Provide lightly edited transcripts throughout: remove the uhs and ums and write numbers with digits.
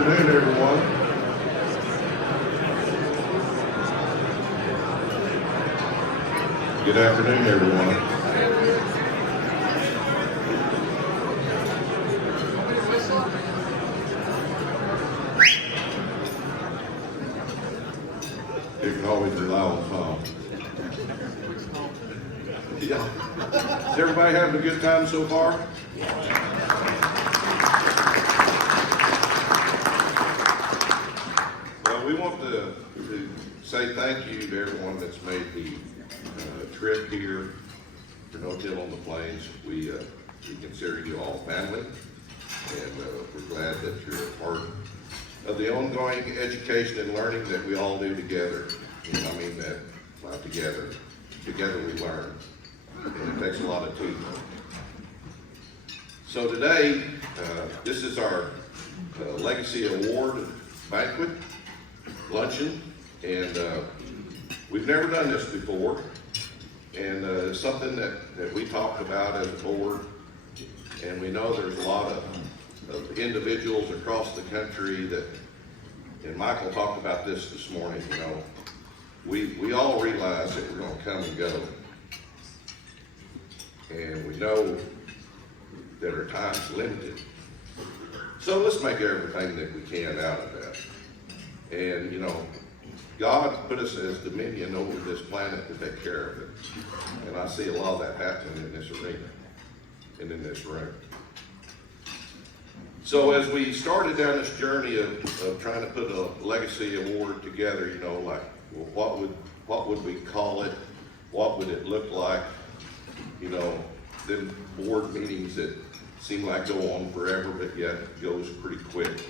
afternoon, everyone. Good afternoon, everyone. You can always rely on Tom. Yeah. Is everybody having a good time so far? Well, we want to say thank you to everyone that's made the trip here for No-till on the Plains. We consider you all family, and we're glad that you're a part of the ongoing education and learning that we all do together. And I mean that by together. Together we learn, and it takes a lot of teamwork. So today, this is our Legacy Award banquet, luncheon, and we've never done this before, and it's something that we talked about as a board, and we know there's a lot of individuals across the country that, and Michael talked about this morning, you know, we all realize that we're going to come and go, and we know that our time's limited. So let's make everything that we can out of that. And, you know, God put us as dominion over this planet to take care of it. And I see a lot of that happening in this arena and in this room. So as we started down this journey of trying to put a legacy award together, you know, like, well, what would we call it? What would it look like? You know, them board meetings that seem like go on forever, but yet goes pretty quick.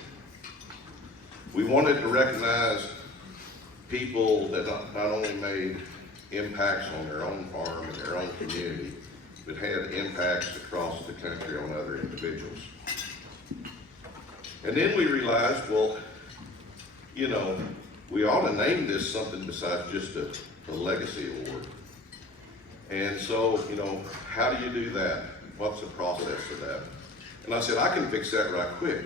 We wanted to recognize people that not only made impacts on their own farm and their own community, but had impacts across the country on other individuals. And then we realized, well, you know, we ought to name this something besides just a legacy award. And so, you know, how do you do that? What's the process of that? And I said, I can fix that right quick.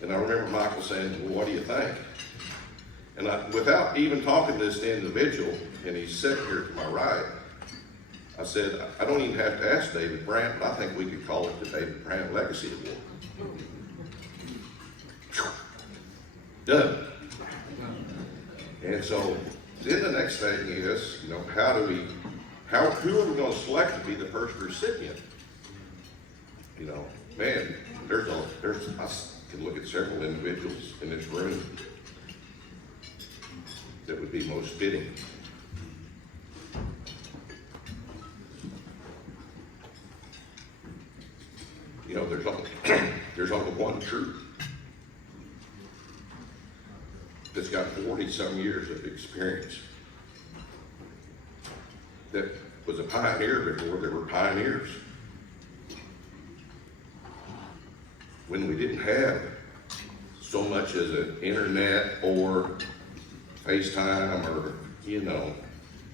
And I remember Michael saying, well, what do you think? And without even talking to this individual, and he's sitting here to my right, I said, I don't even have to ask David Brandt, but I think we could call it the David Brandt Legacy Award. Done. And so then the next thing is, you know, who are we going to select to be the first recipient? You know, man, I can look at several individuals in this room that would be most fitting. You know, there's only one troop that's got 40-some years of experience, that was a pioneer before there were pioneers. When we didn't have so much as an internet or FaceTime or, you know,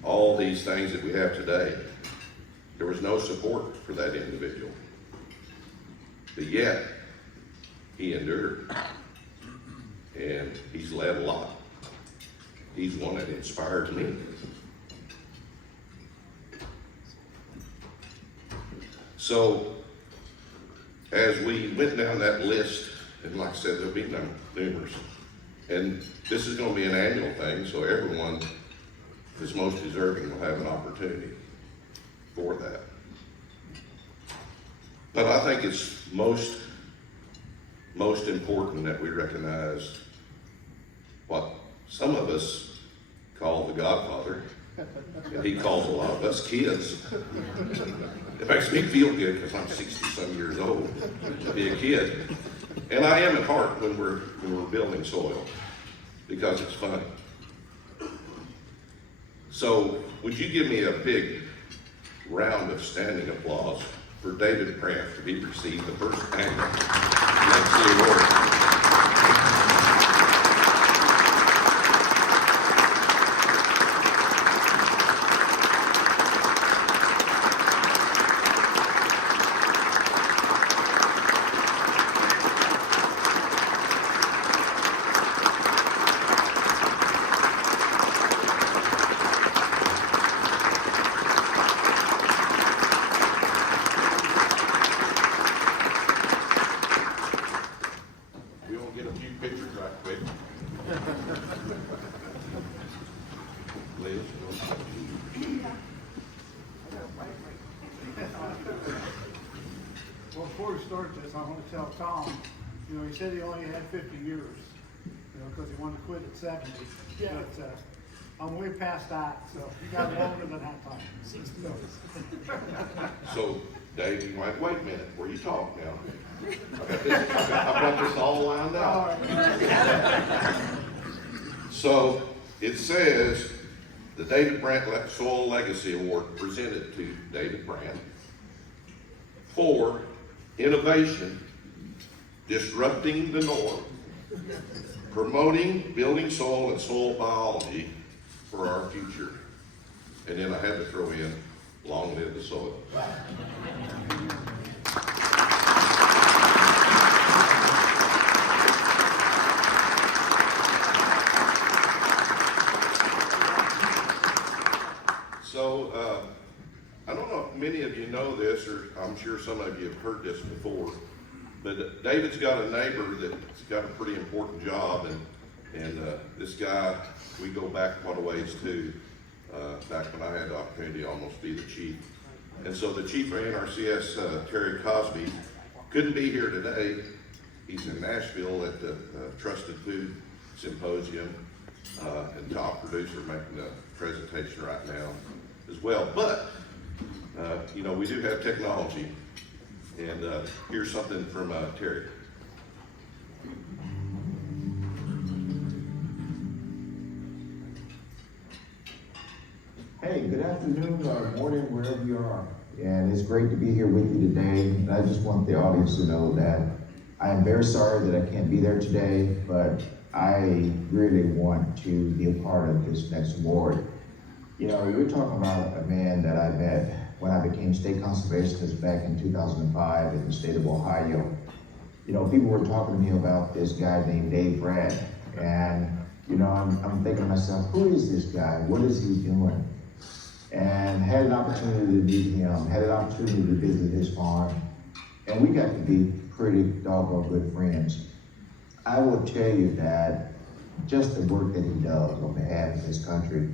all these things that we have today, there was no support for that individual. But yet, he endured. And he's led a lot. He's one that inspired me. So, as we went down that list, and like I said, there'll be numerous. And this is going to be an annual thing, so everyone that's most deserving will have an opportunity for that. But I think it's most important that we recognize what some of us call the Godfather, and he calls a lot of us kids. It makes me feel good because I'm 60-some years old to be a kid. And I am at heart when we're building soil, because it's fun. So would you give me a big round of standing applause for David Brandt to be received the first annual Legacy Award. before we start this, I want to tell Tom, you know, he said he only had 50 years, you know, because he wanted to quit at 70. Yeah. But I'm way past that, so you got longer than that time. 60 So, So, Dave, you might, wait a minute, before you talk now. I've got this all lined all up. right. So, it says, the David Brandt Soil Legacy Award presented to David Brandt for innovation, disrupting the norm, promoting building soil and soil biology for our future. And then I had to throw in, long live the soil. So, I don't know if many of you know this, or I'm sure some of you have heard this before, but David's got a neighbor that's got a pretty important job, and this guy, we go back quite a ways too, back when I had the opportunity to almost be the chief. And so the chief of NRCS, Terry Cosby, couldn't be here today. He's in Nashville at the Trusted Food Symposium, and top producer making a presentation right now as well. But, you know, we do have technology, and here's something from Terry. Hey, good afternoon or morning, wherever you are. And it's great to be here with you today. And I just want the audience to know that I am very sorry that I can't be there today, but I really want to be a part of this next award. You know, we're talking about a man that I met when I became state conservationist back in 2005 in the state of Ohio. You know, people were talking to me about this guy named Dave Brandt, and you know, I'm thinking to myself, who is this guy? What is he doing? And had an opportunity to meet him, had an opportunity to visit his farm, and we got to be pretty doggone good friends. I will tell you that just the work that he does on behalf of his country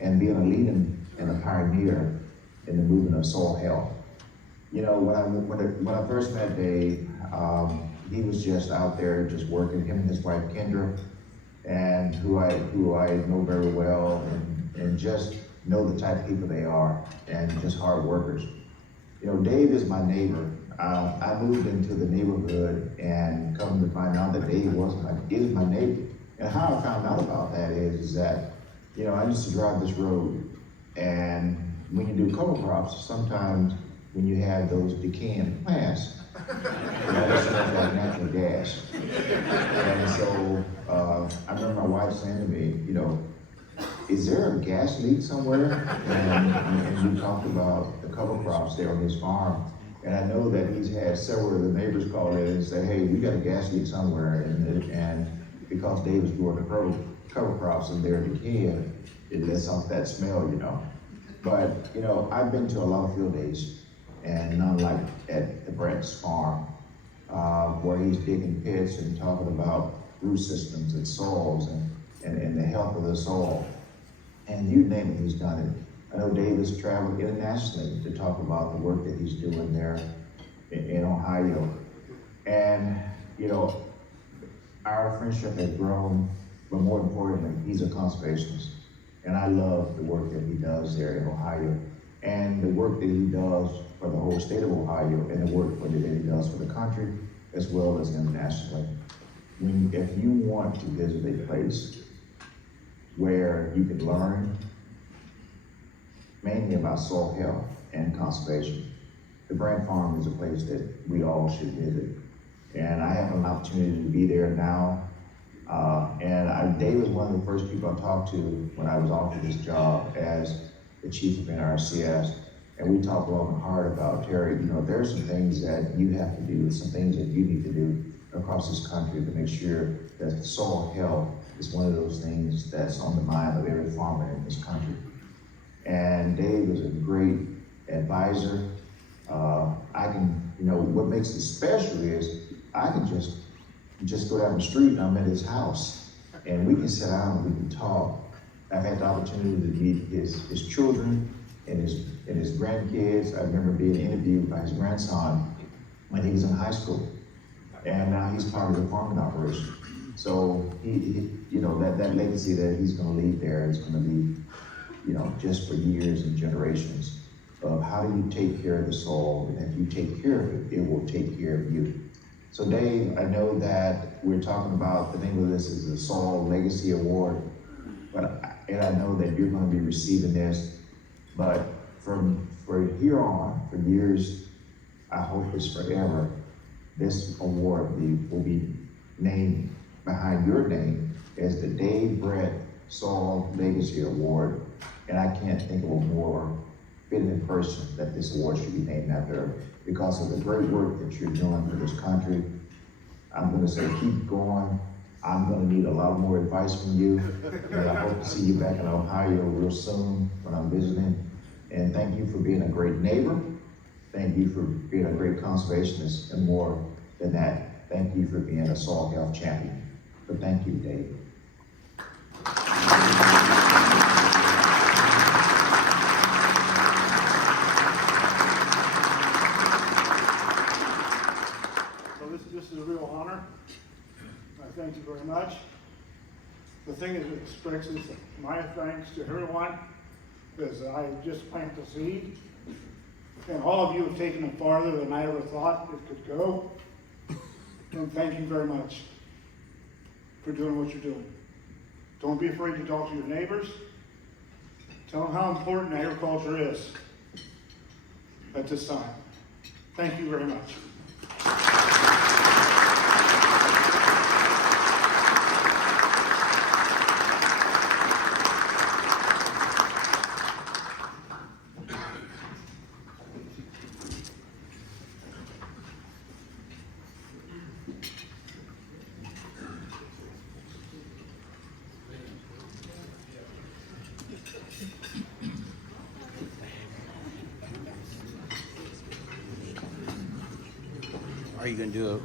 and being a leader and a pioneer in the movement of soil health. You know, when I first met Dave, he was just out there just working, him and his wife Kendra, and who I know very well, and just know the type of people they are, and just hard workers. You know, Dave is my neighbor. I moved into the neighborhood and come to find out that Dave is my neighbor. And how I found out about that is that, you know, I used to drive this road, and when you do cover crops, sometimes when you have those decaying plants, that smells like natural gas. And so I remember my wife saying to me, you know, is there a gas leak somewhere? And we talked about the cover crops there on his farm. And I know that he's had several of the neighbors call in and say, hey, we got a gas leak somewhere. And because Dave is growing the cover crops and they're decaying, it lets off that smell, you know. But, you know, I've been to a lot of field days, and none like at the Brandt's farm, where he's digging pits and talking about root systems and soils and the health of the soil. And you name it, he's done it. I know Dave has traveled internationally to talk about the work that he's doing there in Ohio. And, you know, our friendship has grown, but more importantly, he's a conservationist. And I love the work that he does there in Ohio, and the work that he does for the whole state of Ohio, and the work that he does for the country, as well as internationally. If you want to visit a place where you can learn mainly about soil health and conservation, the Brandt Farm is a place that we all should visit. And I have an opportunity to be there now. Dave was one of the first people I talked to when I was offered this job as the chief of NRCS. And we talked long and hard about, Terry, you know, there are some things that you have to do, some things that you need to do across this country to make sure that soil health is one of those things that's on the mind of every farmer in this country. And Dave was a great advisor. I can, you know, what makes it special is I can just go down the street and I'm at his house, and we can sit down and we can talk. I've had the opportunity to meet his children and his grandkids. I remember being interviewed by his grandson when he was in high school. And now he's part of the farming operation. So you know, that legacy that he's gonna leave there is gonna be, you know, just for years and generations of how do you take care of the soil, and if you take care of it, it will take care of you. So Dave, I know that we're talking about, the name of this is the Soil Legacy Award, and I know that you're gonna be receiving this, but for here on, for years, I hope it's forever, this award will be named behind your name as the Dave Brandt Soil Legacy Award. And I can't think of a more fitting person that this award should be named after, because of the great work that you're doing for this country. I'm gonna say keep going. I'm gonna need a lot more advice from you. And I hope to see you back in Ohio real soon when I'm visiting. And thank you for being a great neighbor. Thank you for being a great conservationist, and more than that, thank you for being a soil health champion. But thank you, Dave. So this is a real honor. I thank you very much. The thing is, it expresses my thanks to everyone, because I just planted the seed, and all of you have taken it farther than I ever thought it could go. And thank you very much for doing what you're doing. Don't be afraid to talk to your neighbors. Tell them how important agriculture is at this time. Thank you very much. Are you gonna do